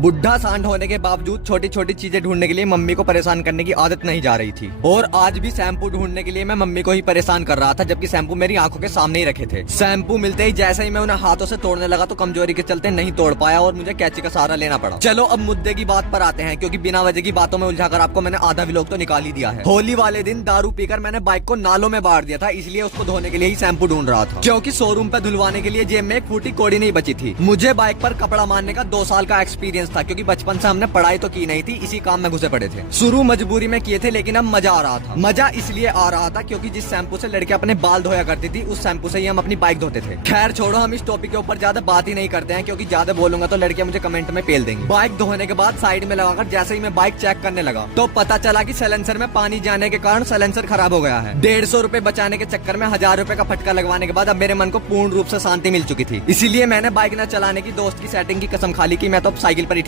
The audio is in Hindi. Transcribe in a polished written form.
बुढ़ा सांड होने के बावजूद छोटी छोटी चीजें ढूंढने के लिए मम्मी को परेशान करने की आदत नहीं जा रही थी और आज भी शैम्पू ढूंढने के लिए मैं मम्मी को ही परेशान कर रहा था, जबकि शैम्पू मेरी आंखों के सामने ही रखे थे। शैम्पू मिलते ही जैसे ही मैं उन्हें हाथों से तोड़ने लगा तो कमजोरी के चलते नहीं तोड़ पाया और मुझे कैंची का सहारा लेना पड़ा। चलो अब मुद्दे की बात पर आते हैं, क्योंकि बिना वजह की बातों में उलझाकर आपको मैंने आधा व्लॉग तो निकाल ही दिया है। होली वाले दिन दारू पीकर मैंने बाइक को नालों में बांट दिया था, इसलिए उसको धोने के लिए ही शैम्पू ढूंढ रहा था, क्योंकि शोरूम पे धुलवाने के लिए जेब में एक फूटी कौड़ी नहीं बची थी। मुझे बाइक पर कपड़ा मारने का 2 साल का एक्सपीरियंस था, क्योंकि बचपन से हमने पढ़ाई तो की नहीं थी, इसी काम में घुसे पड़े थे। शुरू मजबूरी में किए थे, लेकिन अब मजा आ रहा था। मजा इसलिए आ रहा था क्योंकि जिस शैम्पू से लड़के अपने बाल धोया करती थी, उस शैम्पू से ही हम अपनी बाइक धोते थे। खैर छोड़ो, हम इस टॉपिक के ऊपर ज्यादा बात ही नहीं करते हैं, क्योंकि ज्यादा बोलूंगा तो लड़के मुझे कमेंट में पेल देंगे। बाइक धोने के बाद साइड में लगाकर जैसे ही मैं बाइक चेक करने लगा तो पता चला कि साइलेंसर में पानी जाने के कारण साइलेंसर खराब हो गया है। 150 रुपए बचाने के चक्कर में 1000 रुपए का फटका लगवाने के बाद अब मेरे मन को पूर्ण रूप से शांति मिल चुकी थी। इसीलिए मैंने बाइक न चलाने की दोस्त की सेटिंग की कसम खा ली कि मैं तो अब साइकिल पर